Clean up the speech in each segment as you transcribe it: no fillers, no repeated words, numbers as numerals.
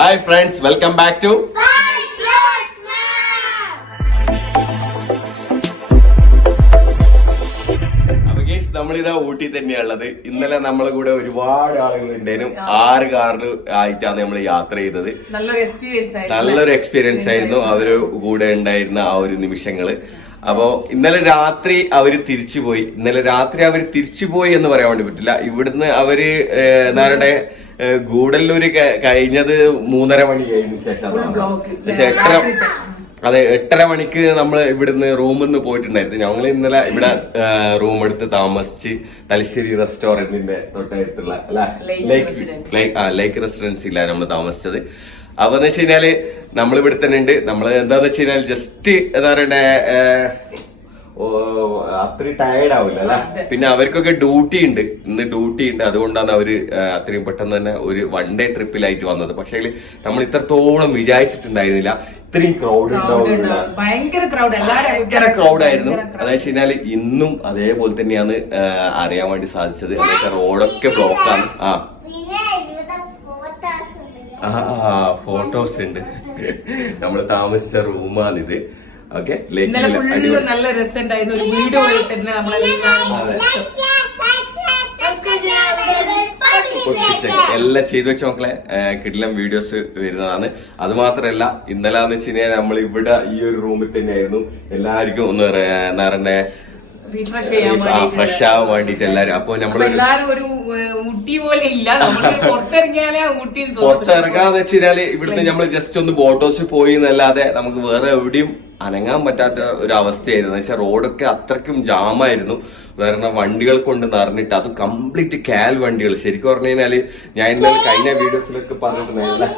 Hi friends, welcome back to നമ്മളിതാ ഊട്ടി തന്നെയുള്ളത്. ഇന്നലെ നമ്മളെ കൂടെ ഒരുപാട് ആളുകൾ ഉണ്ടായിരുന്നു. 6 കാറിൽ ആയിട്ടാണ് നമ്മൾ യാത്ര ചെയ്തത്. നല്ലൊരു എക്സ്പീരിയൻസ് ആയിരുന്നു അവര് കൂടെ ഉണ്ടായിരുന്ന ആ ഒരു നിമിഷങ്ങള്. അപ്പോ ഇന്നലെ രാത്രി അവര് തിരിച്ചുപോയി. എന്ന് പറയാൻ വേണ്ടി പറ്റില്ല. ഇവിടുന്ന് അവര് നാരുടെ ഗൂഡല്ലൂര് കഴിഞ്ഞത് 3:30 മണി കഴിഞ്ഞ ശേഷം. അതെ, 8:30 മണിക്ക് നമ്മൾ ഇവിടുന്ന് റൂമിൽ നിന്ന് പോയിട്ടുണ്ടായിരുന്നു. ഞങ്ങൾ ഇന്നലെ ഇവിടെ റൂം എടുത്ത് താമസിച്ച് തലശ്ശേരി റെസ്റ്റോറന്റിന്റെ തൊട്ടടുത്തുള്ള ലേക്ക് റെസിഡൻസിയിലാണ് നമ്മൾ താമസിച്ചത്. അപ്പൊ എന്ന് വെച്ച് കഴിഞ്ഞാല് നമ്മൾ ഇവിടെ തന്നെ ഉണ്ട്. നമ്മള് എന്താന്ന് വെച്ച് കഴിഞ്ഞാൽ ജസ്റ്റ് എന്താ പറയണ്ടേ, അത്രയും ടയർഡ് ആവില്ല അല്ലെ. പിന്നെ അവർക്കൊക്കെ ഡ്യൂട്ടി ഉണ്ട്, ഇന്ന് ഡ്യൂട്ടി ഉണ്ട്. അതുകൊണ്ടാണ് അവര് അത്രയും പെട്ടെന്ന് തന്നെ ഒരു 1 ഡേ ട്രിപ്പിലായിട്ട് വന്നത്. പക്ഷേ നമ്മൾ ഇത്രത്തോളം വിചാരിച്ചിട്ടുണ്ടായിരുന്നില്ല ഇത്രയും ക്രൗഡ് ഉണ്ടാവില്ല. ഭയങ്കര ക്രൗഡ് ആയിരുന്നു. അതെന്ന് വെച്ച് കഴിഞ്ഞാല് ഇന്നും അതേപോലെ തന്നെയാണ് അറിയാൻ വേണ്ടി സാധിച്ചത്. എന്നുവെച്ചാൽ റോഡൊക്കെ ബ്ലോക്കാണ്. ഫോട്ടോസ് ഉണ്ട്. നമ്മൾ താമസിച്ച റൂമാണിത്. ഓക്കെ, നല്ല രസമുണ്ടായിരുന്നു. ഒരു വീഡിയോ എല്ലാം ചെയ്തു വെച്ച മക്കളെ കിടിലം വീഡിയോസ് വരുന്നതാണ്. അത് മാത്രല്ല, ഇന്നലെ എന്ന് വെച്ച് കഴിഞ്ഞാൽ നമ്മൾ ഇവിടെ ഈ ഒരു റൂമിൽ തന്നെയായിരുന്നു. എല്ലാവർക്കും ഒന്ന് എന്താ പറയണ്ടേ, ഫ്രഷ് ആവാൻ വേണ്ടിട്ട് എല്ലാരും. അപ്പൊ പുറത്തിറങ്ങാന്ന് വെച്ച് കഴിഞ്ഞാല് ഇവിടുന്ന് നമ്മൾ ജസ്റ്റ് ഒന്ന് ബോട്ട് ഹൗസിൽ പോയി എന്നല്ലാതെ നമുക്ക് വേറെ എവിടെയും അനങ്ങാൻ പറ്റാത്ത ഒരു അവസ്ഥയായിരുന്നു. എന്ന് വെച്ചാൽ റോഡൊക്കെ അത്രയ്ക്കും ജാമായിരുന്നു. കാരണം വണ്ടികൾ കൊണ്ട് നിറഞ്ഞിട്ട്, അത് കംപ്ലീറ്റ് കാൽ വണ്ടികൾ. ശരിക്കും പറഞ്ഞു കഴിഞ്ഞാല് ഞാൻ ഇന്നലെ കഴിഞ്ഞ വീഡിയോസിലൊക്കെ പറഞ്ഞിട്ടുണ്ടായിരുന്നല്ലേ,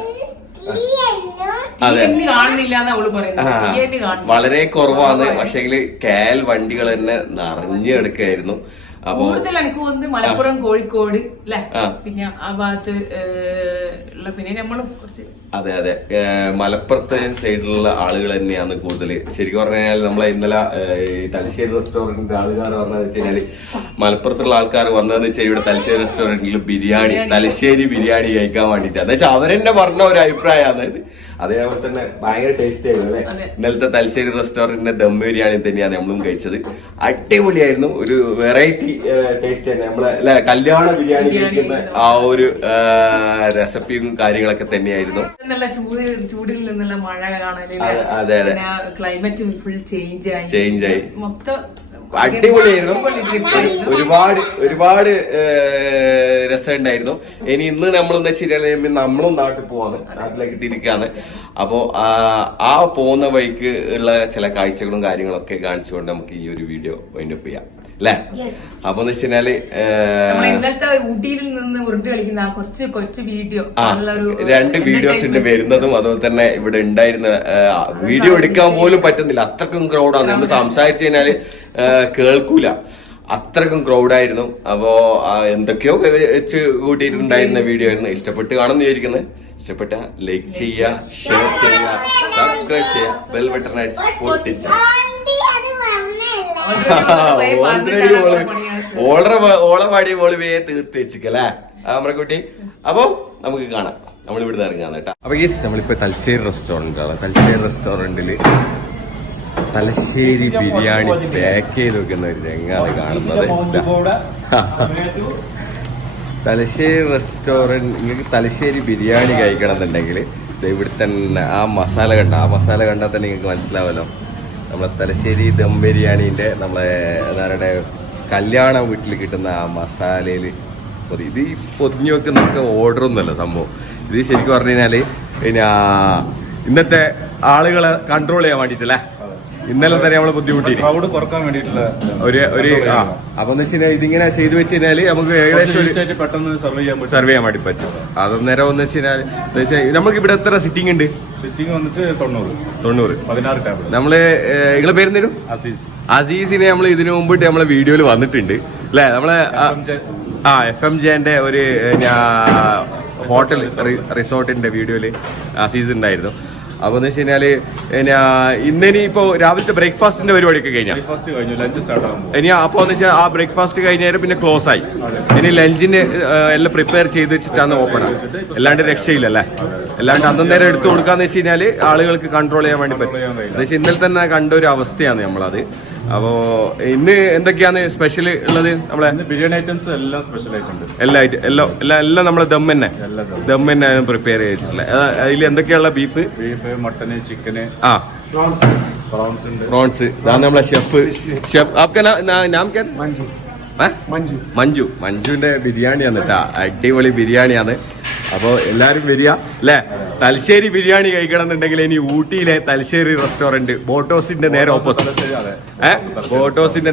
അതെ, വളരെ കുറവാണ്. പക്ഷെങ്കില് കാൽ വണ്ടികൾ തന്നെ നിറഞ്ഞെടുക്കായിരുന്നു. അപ്പൊ കൂടുതൽ എനിക്ക് തോന്നുന്നത് മലപ്പുറം, കോഴിക്കോട് അല്ലെ, പിന്നെ ആ ഭാഗത്ത് പിന്നെ നമ്മളും കുറച്ച് അതെ മലപ്പുറത്തെ സൈഡിലുള്ള ആളുകൾ തന്നെയാണ് കൂടുതൽ. ശരിക്കും പറഞ്ഞു കഴിഞ്ഞാൽ നമ്മളെ ഇന്നലെ തലശ്ശേരി റെസ്റ്റോറന്റിന്റെ ആൾക്കാർ പറഞ്ഞതെന്ന് വെച്ച് കഴിഞ്ഞാല്, മലപ്പുറത്തുള്ള ആൾക്കാർ വന്നതെന്ന് വെച്ചാൽ ഇവിടെ തലശ്ശേരി റെസ്റ്റോറന്റിൽ തലശ്ശേരി ബിരിയാണി കഴിക്കാൻ വേണ്ടിട്ട്. എന്ന് വെച്ചാൽ അവരെന്നെ പറഞ്ഞ ഒരു അഭിപ്രായമാണ് ഇത്. അതേപോലെ തന്നെ ഭയങ്കര ടേസ്റ്റ് ആയിരുന്നു അല്ലെ. ഇന്നലത്തെ തലശ്ശേരി റെസ്റ്റോറന്റിന്റെ ദം ബിരിയാണി തന്നെയാണ് നമ്മളും കഴിച്ചത്. അടിപൊളിയായിരുന്നു. ഒരു വെറൈറ്റി ടേസ്റ്റ് തന്നെ. നമ്മളെ കല്യാണ ബിരിയാണി കഴിക്കുന്ന ആ ഒരു റെസിപ്പിയും കാര്യങ്ങളൊക്കെ തന്നെയായിരുന്നു. ചൂടിൽ നിന്നുള്ള മഴ കാണാൻ, അതെ ക്ലൈമറ്റ് ഫുൾ ചേഞ്ച് ആയി. മൊത്തം അടിപൊളിയായിരുന്നു. ഒരുപാട് രസമുണ്ടായിരുന്നു. ഇനി ഇന്ന് നമ്മളെന്ന് വെച്ചിട്ടുണ്ടെങ്കിൽ നമ്മളും നാട്ടിലേക്ക് തിരിക്കാണ്. അപ്പോ ആ പോകുന്ന വഴിക്ക് ഉള്ള ചില കാഴ്ചകളും കാര്യങ്ങളൊക്കെ കാണിച്ചുകൊണ്ട് നമുക്ക് ഈ ഒരു വീഡിയോ വൈൻഡപ്പ് ചെയ്യാം അല്ലേ. അപ്പൊ എന്ന് വെച്ചാല് ഇന്നലത്തെ ഊട്ടിയിൽ നിന്ന് ഉരുട്ടി കളിക്കുന്ന കൊച്ചു വീഡിയോ, 2 വീഡിയോസ് ഉണ്ട് വരുന്നതും. അതുപോലെ തന്നെ ഇവിടെ ഉണ്ടായിരുന്ന വീഡിയോ എടുക്കാൻ പോലും പറ്റുന്നില്ല, അത്രക്കും ക്രൗഡാണ്. നമ്മൾ സംസാരിച്ചു കഴിഞ്ഞാല് കേൾക്കൂല, അത്രക്കും ക്രൗഡായിരുന്നു. അപ്പോ എന്തൊക്കെയോ വെച്ച് കൂട്ടിയിട്ടുണ്ടായിരുന്ന വീഡിയോ ആയിരുന്നു. ഇഷ്ടപ്പെട്ട് കാണുമെന്ന് വിചാരിക്കുന്നത്. ഇഷ്ടപ്പെട്ട ലൈക്ക് ചെയ്യുക, ഷെയർ ചെയ്യുക, സബ്സ്ക്രൈബ് ചെയ്യുക, ബെൽ ബട്ടൺ അടിച്ച് പൊട്ടിച്ച ഓളെ പാടി മോളിവേ തീർത്ത് വെച്ചിക്കല്ലേ നമ്മളെ കുട്ടി. അപ്പൊ നമുക്ക് കാണാം, നമ്മൾ ഇവിടുന്ന് ഇറങ്ങാന്ന് കേട്ടോ. അപ്പൊ നമ്മളിപ്പോ തലശ്ശേരി റെസ്റ്റോറന്റാണ്. തലശ്ശേരി റെസ്റ്റോറന്റില് തലശ്ശേരി ബിരിയാണി പാക്ക് ചെയ്ത് വെക്കുന്ന ഒരു രംഗാണ് കാണുന്നത്. തലശ്ശേരി റെസ്റ്റോറന്റ്, നിങ്ങൾക്ക് തലശ്ശേരി ബിരിയാണി കഴിക്കണം എന്നുണ്ടെങ്കിൽ ഇവിടെ തന്നെ ആ മസാല കണ്ടാൽ തന്നെ നിങ്ങൾക്ക് മനസ്സിലാവല്ലോ. നമ്മളെ തലശ്ശേരി ദം ബിരിയാണീൻ്റെ നമ്മളെ എന്താ പറയുക കല്യാണ വീട്ടിൽ കിട്ടുന്ന ആ മസാലയിൽ ഇത് ഈ പൊതിഞ്ഞു വെക്കുന്നൊക്കെ ഓർഡറൊന്നുമല്ല സംഭവം. ഇത് ശരിക്കും പറഞ്ഞു കഴിഞ്ഞാൽ പിന്നെ ഇന്നത്തെ ആളുകളെ കൺട്രോൾ ചെയ്യാൻ വേണ്ടിയിട്ടല്ലേ. ഇന്നലെ തന്നെ നമ്മളെ ബുദ്ധിമുട്ടി ക്രൗഡ് കുറക്കാൻ വേണ്ടിയിട്ടുള്ള ഒരു അപ്പൊ എന്ന് വെച്ച് കഴിഞ്ഞാൽ ഇതിങ്ങനെ ചെയ്തു വെച്ച് കഴിഞ്ഞാല് നമുക്ക് ഏകദേശം പെട്ടെന്ന് സർവ് ചെയ്യാൻ വേണ്ടി പറ്റും. അതൊന്നേരം എന്ന് വെച്ച് കഴിഞ്ഞാൽ നമുക്ക് ഇവിടെ എത്ര സിറ്റിംഗ് ഉണ്ട്? സിറ്റിംഗ് വന്നിട്ട് 90 16 ടേബിൾ. നമ്മള് നിങ്ങളെ പേരെന്തേലും? അസീസിനെ നമ്മൾ ഇതിനു മുമ്പിട്ട് നമ്മളെ വീഡിയോയിൽ വന്നിട്ടുണ്ട് അല്ലെ. നമ്മളെ FMJന്റെ ഒരു ഹോട്ടൽ റിസോർട്ടിന്റെ വീഡിയോയില് അസീസ് ഉണ്ടായിരുന്നു. അപ്പൊ എന്ന് വെച്ച് കഴിഞ്ഞാല് ഇന്നിനി ഇപ്പൊ രാവിലത്തെ ബ്രേക്ക്ഫാസ്റ്റിന്റെ പരിപാടിയൊക്കെ കഴിഞ്ഞാൽ ലഞ്ച് സ്റ്റാർട്ട് ആകുമ്പോൾ ഇനി അപ്പൊ എന്ന് വെച്ചാൽ ആ ബ്രേക്ക്ഫാസ്റ്റ് കഴിഞ്ഞാൽ പിന്നെ ക്ലോസ് ആയി. ഇനി ലഞ്ചിന് എല്ലാം പ്രിപ്പയർ ചെയ്ത് വെച്ചിട്ടാണ് ഓപ്പൺ ആണ്. അല്ലാണ്ട് രക്ഷയില്ലല്ലേ. അല്ലാണ്ട് അന്നേരം എടുത്തു കൊടുക്കാന്ന് വെച്ച് കഴിഞ്ഞാല് ആളുകൾക്ക് കൺട്രോൾ ചെയ്യാൻ വേണ്ടി പറ്റും. എന്ന് വെച്ചാൽ ഇന്നലെ തന്നെ കണ്ട ഒരു അവസ്ഥയാണ് നമ്മളത്. അപ്പോ ഇന്ന് എന്തൊക്കെയാണ് സ്പെഷ്യൽ ഉള്ളത്? നമ്മളെ ബിരിയാണി ഐറ്റംസ് എല്ലാം സ്പെഷ്യൽ ആയിട്ടുണ്ട്. എല്ലാം നമ്മളെ ദം തന്നെ പ്രിപ്പയർ ചെയ്തിട്ടുള്ളത്. അതിൽ എന്തൊക്കെയുള്ള ബീഫ്, മട്ടന്, ചിക്കന്, പ്രോൺസ്. ഇതാണ് നമ്മളെ ഷെഫ്. മഞ്ജുവിന്റെ ബിരിയാണിയാണ് കേട്ടാ. അടിപൊളി ബിരിയാണിയാണ്. അപ്പൊ എല്ലാരും വരിക അല്ലെ. തലശ്ശേരി ബിരിയാണി കഴിക്കണം എന്നുണ്ടെങ്കിൽ ഇനി ഊട്ടിയിലെ തലശ്ശേരി റെസ്റ്റോറന്റ് ബോട്ടോസിന്റെ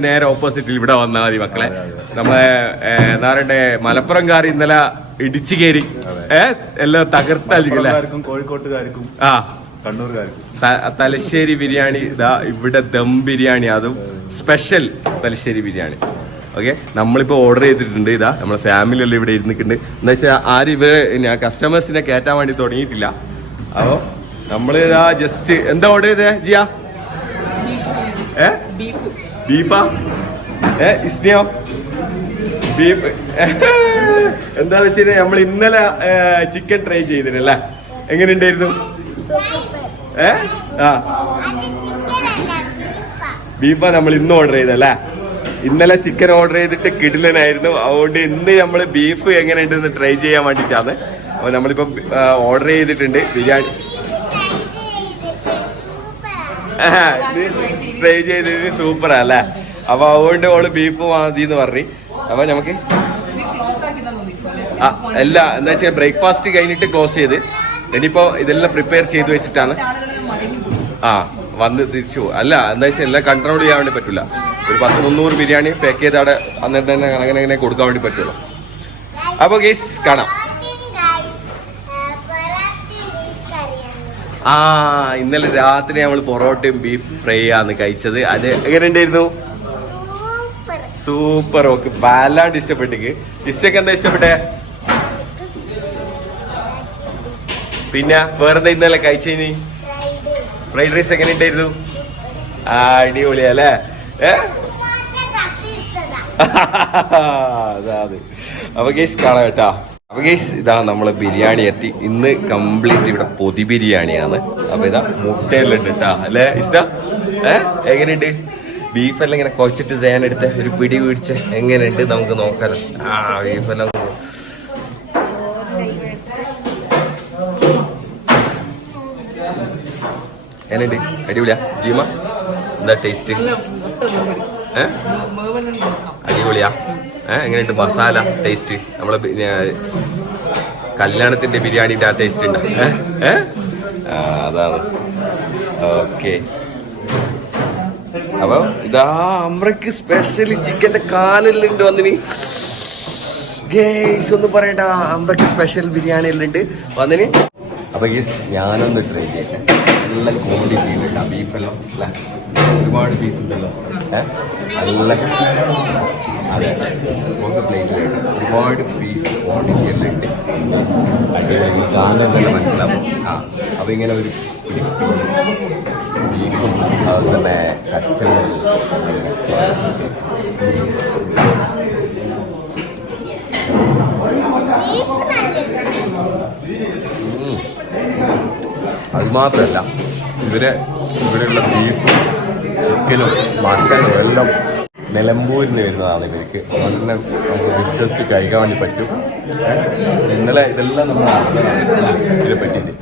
നേരെ ഓപ്പോസിറ്റിൽ ഇവിടെ വന്നാൽ മതി മക്കളെ. നമ്മളെ എന്താ പറയണ്ടേ, മലപ്പുറംകാർ ഇന്നലെ ഇടിച്ചു കയറി എല്ലാം തകർത്തായിരിക്കും അല്ലെ. കോഴിക്കോട്ടുകാർക്കും കണ്ണൂർക്കാർക്കും തലശ്ശേരി ബിരിയാണി ഇതാ ഇവിടെ ദം ബിരിയാണി, അതും സ്പെഷ്യൽ തലശ്ശേരി ബിരിയാണി. ഓക്കെ, നമ്മളിപ്പോ ഓർഡർ ചെയ്തിട്ടുണ്ട്. ഇതാ നമ്മളെ ഫാമിലി എല്ലാം ഇവിടെ ഇരുന്നിട്ടുണ്ട്. എന്താ വെച്ചാൽ ആരും ഇവരെ കസ്റ്റമേഴ്സിനെ കയറ്റാൻ വേണ്ടി തുടങ്ങിയിട്ടില്ല. അപ്പൊ നമ്മള് ഇതാ ജസ്റ്റ് എന്താ ഓർഡർ ചെയ്തേ ജിയ? ബീഫാ? ഇസ്നിയോ ബീഫ്? എന്താന്ന് വെച്ചാൽ നമ്മൾ ഇന്നലെ ചിക്കൻ ട്രൈ ചെയ്തിട്ടല്ലേ. എങ്ങനെയുണ്ടായിരുന്നു? ബീഫാ നമ്മൾ ഇന്ന് ഓർഡർ ചെയ്തല്ലേ. ഇന്നലെ ചിക്കൻ ഓർഡർ ചെയ്തിട്ട് കിടിലനായിരുന്നു. അതുകൊണ്ട് ഇന്ന് നമ്മൾ ബീഫ് എങ്ങനെ ഉണ്ടെന്ന് ട്രൈ ചെയ്യാൻ വേണ്ടിയിട്ടാണ്. അപ്പോൾ നമ്മളിപ്പം ഓർഡർ ചെയ്തിട്ടുണ്ട് ബിരിയാണി. ട്രൈ ചെയ്തത് സൂപ്പറാ അല്ലേ. അപ്പൊ അതുകൊണ്ട് ഓള് ബീഫ് മതി എന്ന് പറഞ്ഞു. അപ്പൊ നമുക്ക് എന്താ വെച്ചാൽ ബ്രേക്ക്ഫാസ്റ്റ് കഴിഞ്ഞിട്ട് ക്ലോസ് ചെയ്ത് ഇനിയിപ്പോ ഇതെല്ലാം പ്രിപ്പയർ ചെയ്ത് വെച്ചിട്ടാണ് വന്ന് തിരിച്ചു പോകും. അല്ല എന്താ വെച്ചാൽ എല്ലാം കൺട്രോൾ ചെയ്യാൻ വേണ്ടി പറ്റില്ല. ഒരു 100-300 ബിരിയാണി പാക്ക് ചെയ്ത് അവിടെ അന്നേരം തന്നെ അങ്ങനെ കൊടുക്കാൻ വേണ്ടി പറ്റുള്ളൂ. അപ്പൊ ഗൈസ് കാണാം. ഇന്നലെ രാത്രി നമ്മൾ പൊറോട്ടയും ബീഫ് ഫ്രൈ ആണ് കഴിച്ചത്. അത് എങ്ങനെ ഉണ്ടായിരുന്നു? സൂപ്പർ. ഓക്കെ, വല്ലാണ്ട് ഇഷ്ടപ്പെട്ടേക്ക്. ഇഷ്ടക്ക് എന്താ ഇഷ്ടപ്പെട്ടെ? പിന്നെ വേറെന്താ ഇന്നലെ കഴിച്ചതിന്? ഫ്രൈഡ് റൈസ് എങ്ങനെ ഉണ്ടായിരുന്നു? അടിപൊളിയല്ലേ. അതെ. അപ്പൊ ഗൈസ് കാണാം കേട്ടാ. അപ്പൊ ഗൈസ് ഇതാ നമ്മളെ ബിരിയാണി എത്തി. ഇന്ന് കംപ്ലീറ്റ് ഇവിടെ പൊതി ബിരിയാണിയാണ്. അപ്പൊ ഇതാ മുട്ടയെല്ലാം ഇട്ടാ അല്ലേ ഇഷ്ട? എങ്ങനെയുണ്ട്? ബീഫെല്ലാം ഇങ്ങനെ കുഴച്ചിട്ട് ചെയ്യാനെടുത്ത ഒരു പിടി പിടിച്ച് എങ്ങനെയുണ്ട് നമുക്ക് നോക്കാലോ. ബീഫെല്ലാം എങ്ങനെയുണ്ട്? അടിപൊളിയാ ജീമ? എന്താ ടേസ്റ്റ്? അടിപൊളിയാ? എങ്ങനെയുണ്ട് മസാല ടേസ്റ്റ്? നമ്മളെ കല്യാണത്തിന്റെ ബിരിയാണിന്റെ ആ ടേസ്റ്റ് ഉണ്ടോ? അതാണ്. ഓക്കെ, അപ്പൊ ഇതാ അമ്രക്ക് സ്പെഷ്യൽ ചിക്കന്റെ കാലെല്ലാം ഉണ്ട് വന്നിന്. ഗേസ് ഒന്നും പറയണ്ട, അമ്രക്ക് സ്പെഷ്യൽ ബിരിയാണി എല്ലാം ഉണ്ട് വന്നിന്. അപ്പൊ ഗേസ് ഞാനൊന്ന് ട്രൈ ചെയ്യട്ടെ. നല്ല ക്വാണ്ടിറ്റി ഉണ്ട് ബീഫെല്ലാം അല്ലേ. ഒരുപാട് പീസ് ഉണ്ടല്ലോ. നല്ല അതെ നമുക്ക് പ്ലേറ്റിലായിട്ട് ഒരുപാട് പീസ് ക്വാണ്ടിറ്റി എല്ലാം ഉണ്ട്. അടിപൊളി കാണാൻ തന്നെ മനസ്സിലാവും. അപ്പൊ ഇങ്ങനെ ഒരു ബീഫും അതുപോലെ തന്നെ കച്ചവടം അത് മാത്രമല്ല ഇവിടെയുള്ള ബീഫും ചിക്കനും മട്ടനും എല്ലാം നിലമ്പൂരിൽ നിന്ന് വരുന്നതാണ് ഇവർക്ക്. അതുകൊണ്ട് തന്നെ നമുക്ക് വിശ്വസിച്ച് കഴിക്കാൻ വേണ്ടി പറ്റും. ഇന്നലെ ഇതെല്ലാം നമ്മൾ ഇതിനെ പറ്റിയിട്ട്.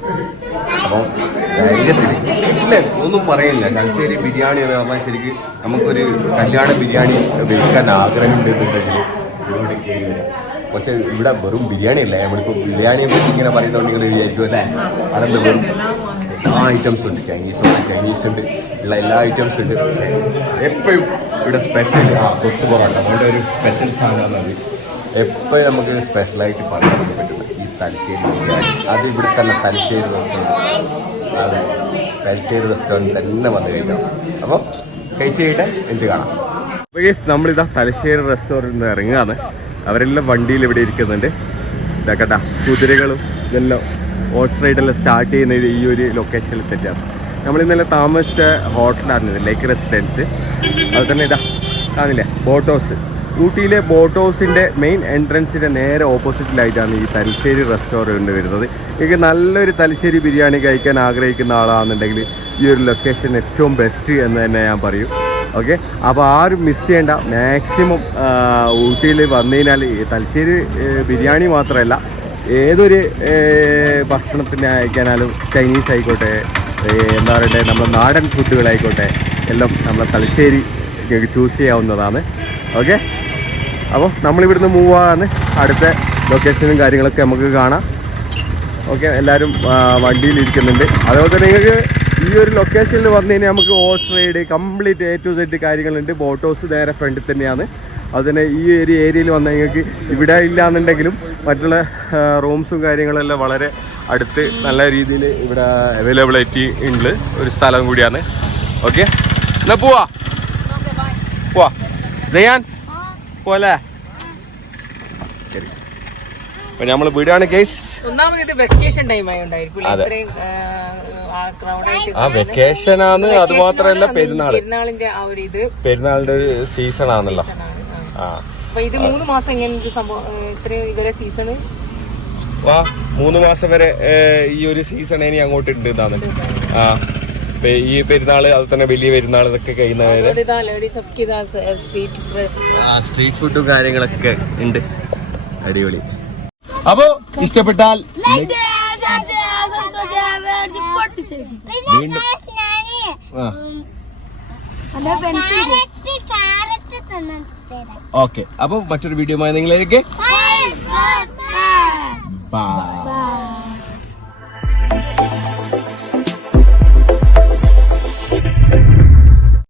അപ്പം ധൈര്യത്തിൽ ഇല്ല ഒന്നും പറയില്ല. തലശ്ശേരി ബിരിയാണി എന്ന് പറഞ്ഞാൽ ശരിക്കും നമുക്കൊരു കല്യാണ ബിരിയാണി കഴിക്കാൻ ആഗ്രഹമുണ്ട് എന്നുണ്ടെങ്കിൽ ഇവിടെ കയറി വരാം. പക്ഷെ ഇവിടെ വെറും ബിരിയാണി അല്ല. നമ്മളിപ്പോൾ ബിരിയാണിയെ പറ്റി ഇങ്ങനെ പറയുന്നതുകൊണ്ട് നിങ്ങൾ വിചാരിക്കും അല്ലേ. അവിടെ വെറും എല്ലാ ഐറ്റംസും ഉണ്ട്. ചൈനീസ് ഉണ്ട്, ഉള്ള എല്ലാ ഐറ്റംസും ഉണ്ട്. പക്ഷേ എപ്പോഴും ഇവിടെ സ്പെഷ്യൽ കൊത്തു പൊറോട്ട നമ്മുടെ ഒരു സ്പെഷ്യൽ സാധനമാണ്. എപ്പോഴും നമുക്ക് സ്പെഷ്യലായിട്ട് പറയാൻ പറ്റുന്നത് ഈ തലശ്ശേരി ബിരിയാണി. അത് ഇവിടെ തന്നെ തലശ്ശേരി റെസ്റ്റോറൻറ്റ്. അതെ, തലശ്ശേരി റെസ്റ്റോറൻറ്റ് തന്നെ വന്നു കഴിഞ്ഞാൽ. അപ്പോൾ കഴിച്ച് കഴിഞ്ഞിട്ട് എനിക്ക് കാണാം. നമ്മളിതാ തലശ്ശേരി റെസ്റ്റോറൻറ്റ് ഇറങ്ങുകയാണ്. അവരെല്ലാം വണ്ടിയിൽ ഇവിടെ ഇരിക്കുന്നുണ്ട്. ഇതാക്കട്ടാ കുതിരകളും ഇതെല്ലാം ഹോഴ്സ് റൈഡെല്ലാം സ്റ്റാർട്ട് ചെയ്യുന്നത് ഈ ഒരു ലൊക്കേഷനിൽ തെറ്റാണ്. നമ്മൾ ഇന്നലെ താമസിച്ച ഹോട്ടലായിരുന്നു ലേക്ക് റെസിഡൻസ്. അത് തന്നെ ഇതാ കാണില്ലേ ബോട്ട് ഹൗസ്. ഊട്ടിയിലെ ബോട്ട് ഹൗസിൻ്റെ മെയിൻ എൻട്രൻസിൻ്റെ നേരെ ഓപ്പോസിറ്റിലായിട്ടാണ് ഈ തലശ്ശേരി റെസ്റ്റോറൻറ്റ് വരുന്നത്. എനിക്ക് നല്ലൊരു തലശ്ശേരി ബിരിയാണി കഴിക്കാൻ ആഗ്രഹിക്കുന്ന ആളാണെന്നുണ്ടെങ്കിൽ ഈ ഒരു ലൊക്കേഷൻ ഏറ്റവും ബെസ്റ്റ് എന്ന് തന്നെ ഞാൻ പറയും. ഓക്കെ, അപ്പോൾ ആരും മിസ് ചെയ്യേണ്ട. മാക്സിമം ഊട്ടിയിൽ വന്നു കഴിഞ്ഞാൽ തലശ്ശേരി ബിരിയാണി മാത്രമല്ല ഏതൊരു ഭക്ഷണത്തിന് അയക്കാനാലും ചൈനീസ് ആയിക്കോട്ടെ, എന്താ പറയട്ടെ, നമ്മുടെ നാടൻ ഫുഡുകളായിക്കോട്ടെ, എല്ലാം നമ്മളെ തലശ്ശേരി ചൂസ് ചെയ്യാവുന്നതാണ്. ഓക്കെ, അപ്പോൾ നമ്മളിവിടുന്ന് മൂവ് ആകാന്ന് അടുത്ത ലൊക്കേഷനും കാര്യങ്ങളൊക്കെ നമുക്ക് കാണാം. ഓക്കെ, എല്ലാവരും വണ്ടിയിലിരിക്കുന്നുണ്ട്. അതുപോലെ തന്നെ നിങ്ങൾക്ക് ഈ ഒരു ലൊക്കേഷനിൽ വന്നു കഴിഞ്ഞാൽ നമുക്ക് horse ride complete A to Z കാര്യങ്ങളുണ്ട്. ബോട്ട് ഹൗസ് നേരെ ഫ്രണ്ടിൽ തന്നെയാണ്. അതുതന്നെ ഈ ഒരു ഏരിയയിൽ വന്നാൽ നിങ്ങൾക്ക് ഇവിടെ ഇല്ലയെന്നുണ്ടെങ്കിലും മറ്റുള്ള റൂംസും കാര്യങ്ങളെല്ലാം വളരെ അടുത്ത് നല്ല രീതിയിൽ ഇവിടെ അവൈലബിലിറ്റി ഉണ്ട് ഒരു സ്ഥലം കൂടിയാണ്. ഓക്കെ, എന്നാ പോവാ ജയാൻ പോലെ. അപ്പൊ നമ്മള് വീടാണ് കേസ്. ഒന്നാമത് വെക്കേഷൻ ടൈം ആയോണ്ടായിരിക്കും വെക്കേഷൻ ആണ്. അത് മാത്രല്ല പെരുന്നാളിന്റെ ആ ഒരു ഇത് പെരുന്നാളിന്റെ ഒരു സീസൺ ആണല്ലോ. അപ്പൊ ഇത് 3 മാസം എങ്ങനെ സംഭവം ഇത്രയും ഇവരെ സീസണ് 3 മാസം വരെ ഈ ഒരു സീസൺ ഇനി അങ്ങോട്ട് ഉണ്ട് എന്നാണ്. ഈ പെരുന്നാള് അതുപോലെ തന്നെ വലിയ പെരുന്നാൾ ഇതൊക്കെ കഴിയുന്നവരെ സ്ട്രീറ്റ് ഫുഡും കാര്യങ്ങളൊക്കെ ഉണ്ട്. അടിപൊളി. അപ്പോ ഇഷ്ടപ്പെട്ടാൽ ഓക്കെ, അപ്പൊ മറ്റൊരു വീഡിയോ നിങ്ങളിലേക്ക് ബൈ.